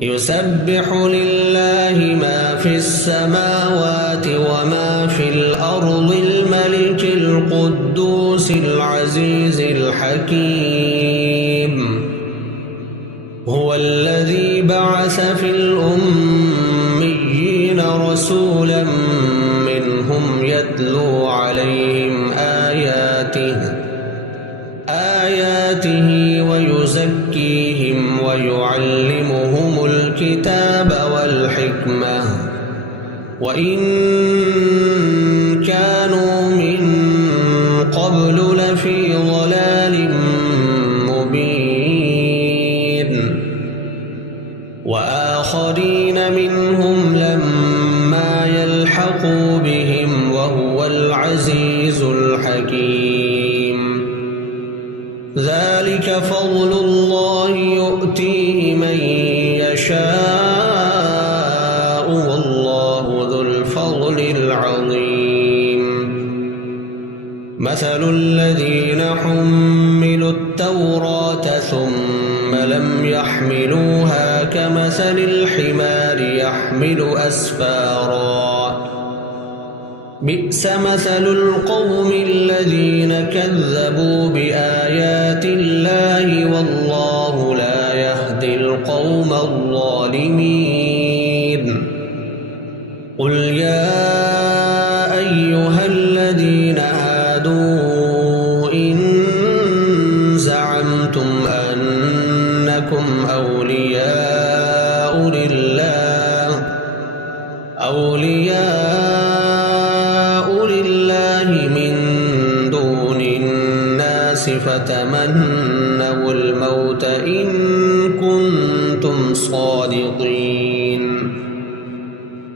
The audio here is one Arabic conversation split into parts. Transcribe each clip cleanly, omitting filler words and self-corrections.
يسبح لله ما في السماوات وما في الأرض الملك القدوس العزيز الحكيم. هو الذي بعث في الأميين رسولا منهم يتلو عليهم آياته ويزكيهم ويعلمهم الكتاب والحكمة وإن كانوا من قبل لفي ضلال مبين. وآخرين منهم لما يلحقوا بهم وهو العزيز الحكيم. ذلك فضل الله يؤتيه من يشاء والله ذو الفضل العظيم. مثل الذين حملوا التوراة ثم لم يحملوها كمثل الحمار يحمل أسفارا بئس مثل القوم الذين كذبوا بآيات الله والله لا يهدي القوم الظالمين. قل يا أيها الذين هادوا إن زعمتم أنكم أولياء لله من دون الناس فتمنوا الموت إن كنتم صادقين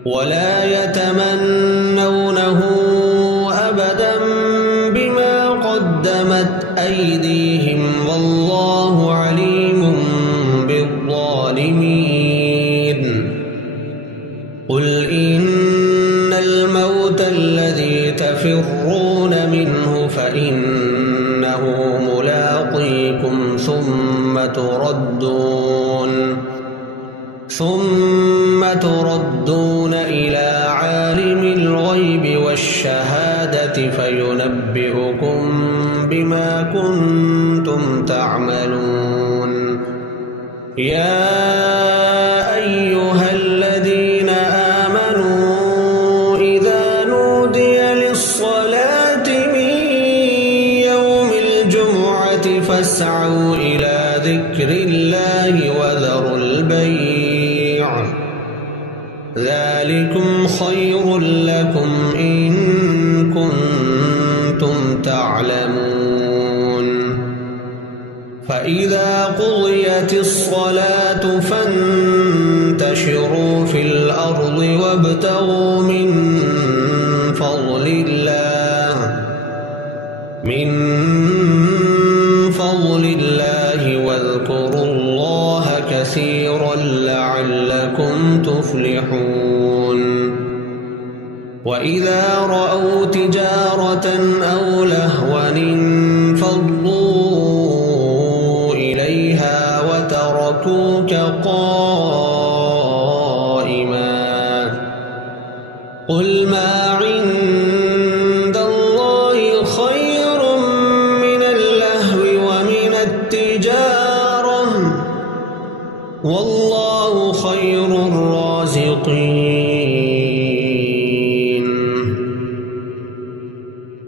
ولا يتمنونه أبدا بما قدمت أيديهم والله عليم بالظالمين. قل إن الموت الذي تفرون منه فإنه ملاقيكم ثم تردون إلى عالم الغيب والشهادة فينبئكم بما كنتم تعملون. يا أيها الذين آمنوا إذا نودي للصلاة من يوم الجمعة فاسعوا إلى ذكر الله وذروا البيع ذلكم خير لكم إن كنتم تعلمون. فإذا قضيت الصلاة فانتشروا في الأرض وابتغوا من فضل الله واذكروا الله كثيرا لعلكم تفلحون. وإذا رأوا تجارة أو لهوا انفضوا إليها وتركوك قائما. قل ما عند الله خير من اللهو ومن التجارة والله خير الرازقين.